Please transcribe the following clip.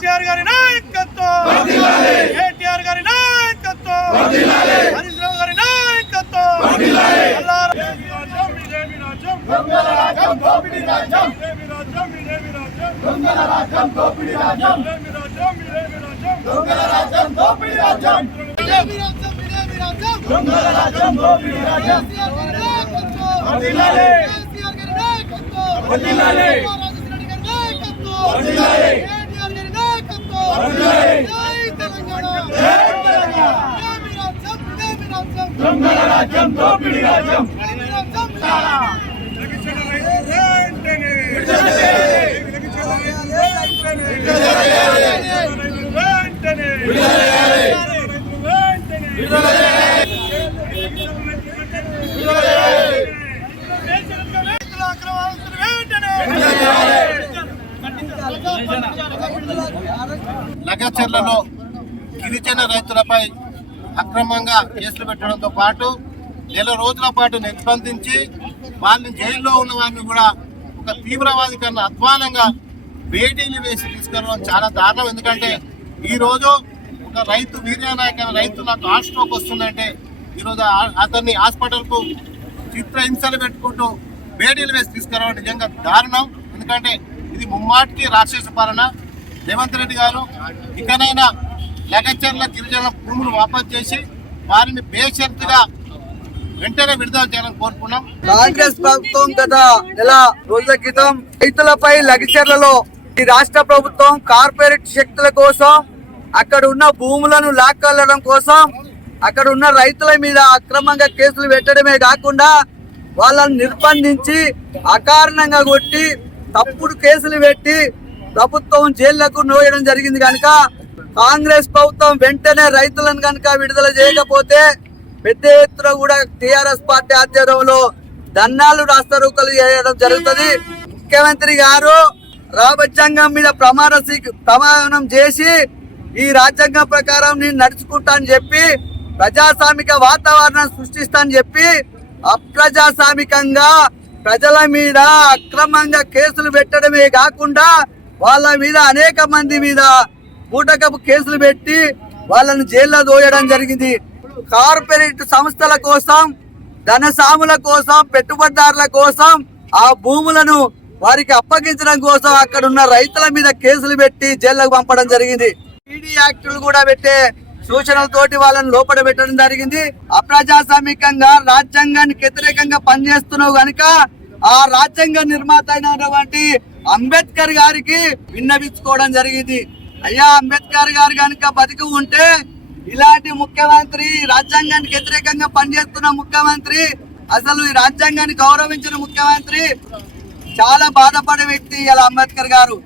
కేసీఆర్ గారి నాయకత్వం. కేటీఆర్ గారి నాయకత్వం. హరీష్ రావు గారి నాయకత్వం. అల్లారు. ఇదేమి రాజ్యం, ఇదేమి రాజ్యం. ఇదేమి రాజ్యం, ఇదేమి రాజ్యం. ఇదేమి రాజ్యం, ఇదేమి రాజ్యం. లభించిన రైతు వెంటనే. లభించిన రైతు వెంటనే. రైతు వెంటనే. రాజ్యం దోపిడి రాజ్యం లగచర్లలో గిరిజన రైతులపై అక్రమంగా కేసులు పెట్టడంతో పాటు నెల రోజుల పాటు నిర్బంధించి వాళ్ళని జైల్లో ఉన్న వారిని కూడా ఒక తీవ్రవాది కన్నా అధ్వానంగా భేటీలు వేసి తీసుకురావడం చాలా దారుణం. ఎందుకంటే ఈరోజు ఒక రైతు వీర్యానాయక్ రైతు నాకు హార్ట్ స్ట్రోక్ వస్తుందంటే ఈరోజు అతన్ని హాస్పిటల్కు చిత్రహింసలు పెట్టుకుంటూ భేటీలు వేసి తీసుకురావడం నిజంగా దారుణం. ఎందుకంటే ఇది ముమ్మాటికి రాక్షస పాలన. రేవంత్ రెడ్డి గారు ఇకనైనా లగచర్ల గిరిజనుల భూములు వాపసు చేసి వారిని బేషరతుగా వెంటనే విడుదల చేయాలని కోరుకున్నాం. కాంగ్రెస్ ప్రభుత్వం గత నెల రోజుల క్రితం రైతులపై లగచర్లలో ఈ రాష్ట్ర ప్రభుత్వం కార్పొరేట్ శక్తుల కోసం అక్కడ ఉన్న భూములను లాక్కెళ్ళడం కోసం అక్కడ ఉన్న రైతుల మీద అక్రమంగా కేసులు పెట్టడమే కాకుండా వాళ్ళని నిర్బంధించి అకారణంగా కొట్టి తప్పుడు కేసులు పెట్టి ప్రభుత్వం జైళ్ళకు నోయడం జరిగింది కనుక కాంగ్రెస్ ప్రభుత్వం వెంటనే రైతులను కనుక విడుదల చేయకపోతే పెద్ద ఎత్తున కూడా టిఆర్ఎస్ పార్టీ ఆధ్వర్యంలో ధర్నాలు రాస్తారోకలు చేయడం జరుగుతుంది. ముఖ్యమంత్రి గారు రాజ్యాంగం మీద ప్రమాణ ప్రమాణం చేసి ఈ రాజ్యాంగం ప్రకారం నేను నడుచుకుంటా అని చెప్పి ప్రజాస్వామిక వాతావరణం సృష్టిస్తానని చెప్పి అప్రజాస్వామికంగా ప్రజల మీద అక్రమంగా కేసులు పెట్టడమే కాకుండా వాళ్ళ మీద అనేక మంది మీద బూటకపు కేసులు పెట్టి వాళ్ళను జైల్లో దోయడం జరిగింది. కార్పొరేట్ సంస్థల కోసం ధనసాముల కోసం పెట్టుబడిదారుల కోసం ఆ భూములను వారికి అప్పగించడం కోసం అక్కడ ఉన్న రైతుల మీద కేసులు పెట్టి జైల్లోకి పంపడం జరిగింది. ఈడీ యాక్టులు కూడా పెట్టే సూచనలతోటి వాళ్ళని లోపల పెట్టడం జరిగింది. అప్రజాస్వామికంగా రాజ్యాంగానికి వ్యతిరేకంగా పనిచేస్తున్నావు గనుక ఆ రాజ్యాంగ నిర్మాత అయినటువంటి అంబేద్కర్ గారికి విన్నవించుకోవడం జరిగింది. అయ్యా అంబేద్కర్ గారు కనుక బతికి ఉంటే ఇలాంటి ముఖ్యమంత్రి రాజ్యాంగానికి వ్యతిరేకంగా పనిచేస్తున్న ముఖ్యమంత్రి అసలు ఈ రాజ్యాంగాన్ని గౌరవించిన ముఖ్యమంత్రి చాలా బాధపడే వ్యక్తి ఇలా అంబేద్కర్ గారు.